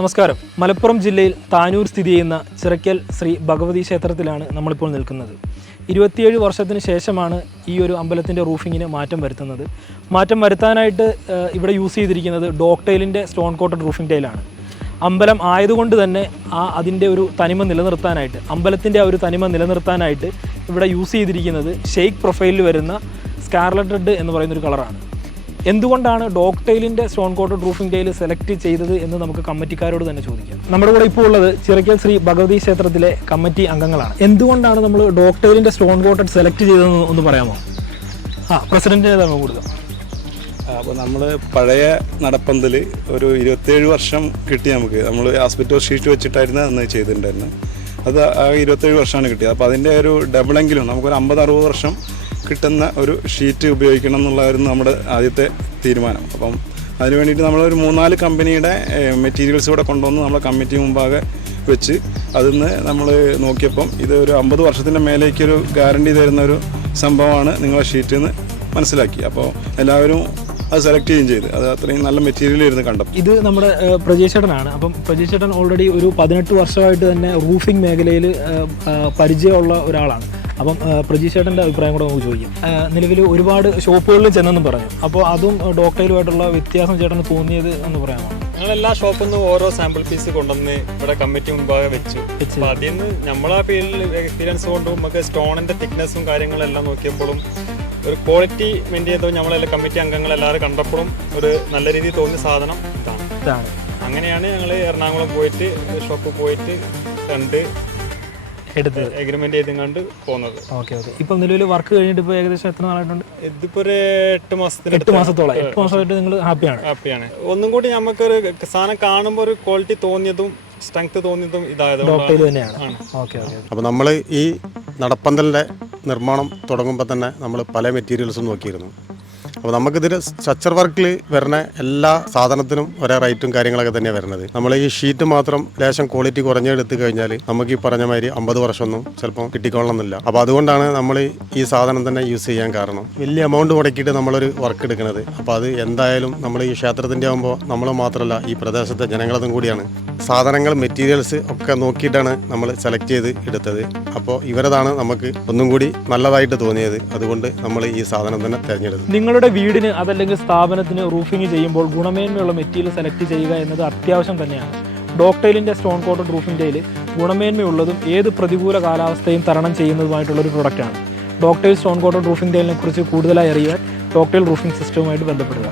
നമസ്കാരം. മലപ്പുറം ജില്ലയിൽ താനൂർ സ്ഥിതി ചെയ്യുന്ന ചിറക്കൽ ശ്രീ ഭഗവതി ക്ഷേത്രത്തിലാണ് നമ്മളിപ്പോൾ നിൽക്കുന്നത്. 27 വർഷത്തിന് ശേഷമാണ് ഈ ഒരു അമ്പലത്തിൻ്റെ റൂഫിങ്ങിന് മാറ്റം വരുത്തുന്നത്. മാറ്റം വരുത്താനായിട്ട് ഇവിടെ യൂസ് ചെയ്തിരിക്കുന്നത് ഡോക്ടൈലിൻ്റെ സ്റ്റോൺ കോട്ടഡ് റൂഫിംഗ് ടൈലാണ്. അമ്പലം ആയതുകൊണ്ട് തന്നെ അതിൻ്റെ ഒരു തനിമ നിലനിർത്താനായിട്ട്, അമ്പലത്തിൻ്റെ ആ ഒരു തനിമ നിലനിർത്താനായിട്ട് ഇവിടെ യൂസ് ചെയ്തിരിക്കുന്നത് ഷെയ്ക്ക് പ്രൊഫൈലിൽ വരുന്ന സ്കാർലറ്റ് റെഡ് എന്ന് പറയുന്നൊരു കളറാണ്. എന്തുകൊണ്ടാണ് ഡോക്ടൈലിൻ്റെ stone coated roofing tile select ചെയ്തത് എന്ന് നമുക്ക് കമ്മിറ്റിക്കാരോട് തന്നെ ചോദിക്കാം. നമ്മുടെ കൂടെ ഇപ്പോൾ ഉള്ളത് ചിറക്കൽ ശ്രീ ഭഗവതി ക്ഷേത്രത്തിലെ കമ്മിറ്റി അംഗങ്ങളാണ്. എന്തുകൊണ്ടാണ് നമ്മൾ ഡോക്ടൈലിൻ്റെ സ്റ്റോൺ കോട്ടഡ് സെലക്ട് ചെയ്തതെന്ന് ഒന്ന് പറയാമോ? പ്രസിഡന്റിനേതാണ് കൂടുതൽ. അപ്പോൾ നമ്മൾ പഴയ നടപ്പന്തൽ ഒരു 27 വർഷം കിട്ടി. നമ്മൾ ആസ്പെറ്റോ ഷീറ്റ് വെച്ചിട്ടായിരുന്നു അന്ന് ചെയ്തിട്ടുണ്ടായിരുന്നു. അത് ആ 27 വർഷമാണ് കിട്ടിയത്. അപ്പോൾ അതിൻ്റെ ഒരു ഡബിളെങ്കിലും നമുക്കൊരു 50-60 വർഷം കിട്ടുന്ന ഒരു ഷീറ്റ് ഉപയോഗിക്കണം എന്നുള്ളതായിരുന്നു നമ്മുടെ ആദ്യത്തെ തീരുമാനം. അപ്പം അതിന് വേണ്ടിയിട്ട് നമ്മളൊരു 3-4 കമ്പനിയുടെ മെറ്റീരിയൽസ് കൂടെ കൊണ്ടുവന്ന് നമ്മളെ കമ്മിറ്റി മുമ്പാകെ വെച്ച് അതിൽ നിന്ന് നമ്മൾ നോക്കിയപ്പം ഇത് ഒരു 50 വർഷത്തിൻ്റെ മേലേക്കൊരു ഗ്യാരണ്ടി തരുന്ന ഒരു സംഭവമാണ് നിങ്ങളെ ഷീറ്റിൽ നിന്ന് മനസ്സിലാക്കി. അപ്പോൾ എല്ലാവരും അത് സെലക്ട് ചെയ്യുകയും ചെയ്ത് അത് അത്രയും നല്ല മെറ്റീരിയൽ ഇരുന്ന് കണ്ടപ്പോൾ. ഇത് നമ്മുടെ പ്രജേഷേട്ടനാണ്. അപ്പം പ്രജേഷേട്ടൻ ഓൾറെഡി ഒരു 18 വർഷമായിട്ട് തന്നെ റൂഫിംഗ് മേഖലയിൽ പരിചയമുള്ള ഒരാളാണ്. അപ്പം പ്രജീഷേട്ടൻ്റെ അഭിപ്രായം കൂടെ നമുക്ക് ചോദിക്കും. നിലവിൽ ഒരുപാട് ഷോപ്പുകളിൽ ചെന്നെന്നും പറഞ്ഞു. അപ്പോൾ അതും ഡോക്ടൈലുമായിട്ടുള്ള വ്യത്യാസം ചേട്ടന് തോന്നിയത് എന്ന് പറയാമോ? ഞങ്ങളെല്ലാ ഷോപ്പിൽ നിന്നും ഓരോ സാമ്പിൾ പീസ് കൊണ്ടുവന്ന് ഇവിടെ കമ്മിറ്റി മുമ്പാകെ വെച്ചു. അപ്പോൾ അതിൽ നിന്ന് നമ്മളാ ഫീൽഡിൽ എക്സ്പീരിയൻസ് കൊണ്ടും നമുക്ക് സ്റ്റോണിൻ്റെ തിക്നെസ്സും കാര്യങ്ങളെല്ലാം നോക്കിയപ്പോഴും ഒരു ക്വാളിറ്റി മെയിൻറ്റെയിൻ ചെയ്തപ്പോൾ നമ്മളെല്ലാം കമ്മിറ്റി അംഗങ്ങളെല്ലാവരും കണ്ടപ്പോഴും ഒരു നല്ല രീതിയിൽ തോന്നിയ സാധനം ഇതാണ്. അങ്ങനെയാണ് ഞങ്ങൾ എറണാകുളം പോയിട്ട് ഷോപ്പിൽ പോയിട്ട് കണ്ട് എടുത്ത് എഗ്രിമെന്റ് ചെയ്തുകൊണ്ട് പോകുന്നത്. ഓക്കെ. ഇപ്പം നിലവിൽ വർക്ക് കഴിഞ്ഞിട്ട് ഇപ്പോൾ ഏകദേശം എത്ര നാളായിട്ടുണ്ട്? ഇതിപ്പോൾ ഒരു 8 മാസത്തോളം. 8 മാസമായിട്ട് നിങ്ങൾ ഹാപ്പിയാണ്? ഒന്നും കൂടി നമുക്കൊരു സാധനം കാണുമ്പോൾ ഒരു ക്വാളിറ്റി തോന്നിയതും സ്ട്രെങ്ത് തോന്നിയതും ഡോക്ടൈൽ തന്നെയാണ്. ഓക്കെ. അപ്പോൾ നമ്മൾ ഈ നടപ്പന്തലിൻ്റെ നിർമ്മാണം തുടങ്ങുമ്പോൾ തന്നെ നമ്മൾ പല മെറ്റീരിയൽസും നോക്കിയിരുന്നു. അപ്പോൾ നമുക്കിതിൽ സ്ട്രക്ചർ വർക്കിൽ വരുന്ന എല്ലാ സാധനത്തിനും ഒരേ റേറ്റും കാര്യങ്ങളൊക്കെ തന്നെയാണ് വരുന്നത്. നമ്മൾ ഈ ഷീറ്റ് മാത്രം ലേശം ക്വാളിറ്റി കുറഞ്ഞെടുത്ത് കഴിഞ്ഞാൽ നമുക്ക് ഈ പറഞ്ഞ മാതിരി 50 വർഷമൊന്നും ചിലപ്പോൾ കിട്ടിക്കൊള്ളണമെന്നില്ല. അപ്പോൾ അതുകൊണ്ടാണ് നമ്മൾ ഈ സാധനം തന്നെ യൂസ് ചെയ്യാൻ കാരണം. വലിയ എമൗണ്ട് മുടക്കിയിട്ട് നമ്മളൊരു വർക്ക് എടുക്കുന്നത്. അപ്പോൾ അത് എന്തായാലും നമ്മൾ ഈ ക്ഷേത്രത്തിൻ്റെ ആകുമ്പോൾ നമ്മൾ മാത്രമല്ല ഈ പ്രദേശത്തെ ജനങ്ങളതും കൂടിയാണ്. സാധനങ്ങൾ മെറ്റീരിയൽസ് ഒക്കെ നോക്കിയിട്ടാണ് നമ്മൾ സെലക്ട് ചെയ്ത് എടുത്തത്. അപ്പോൾ ഇവരതാണ് നമുക്ക് ഒന്നും കൂടി നല്ലതായിട്ട് തോന്നിയത്. അതുകൊണ്ട് നമ്മൾ ഈ സാധനം തന്നെ തിരഞ്ഞെടുത്തു. നിങ്ങളുടെ വീടിന് അതല്ലെങ്കിൽ സ്ഥാപനത്തിന് റൂഫിംഗ് ചെയ്യുമ്പോൾ ഗുണമേന്മയുള്ള മെറ്റീരിയൽ സെലക്ട് ചെയ്യുക എന്നത് അത്യാവശ്യം തന്നെയാണ്. ഡോക്ടൈലിൻ്റെ സ്റ്റോൺ കോട്ടഡ് റൂഫിംഗ് ടൈൽ ഗുണമേന്മയുള്ളതും ഏത് പ്രതികൂല കാലാവസ്ഥയും തരണം ചെയ്യുന്നതുമായിട്ടുള്ളൊരു പ്രൊഡക്റ്റാണ്. ഡോക്ടൈൽ സ്റ്റോൺ കോട്ടഡ് റൂഫിംഗ് ടൈലിനെ കുറിച്ച് കൂടുതലായി അറിയാൻ ഡോക്ടൈൽ റൂഫിംഗ് സിസ്റ്റവുമായിട്ട് ബന്ധപ്പെടുക.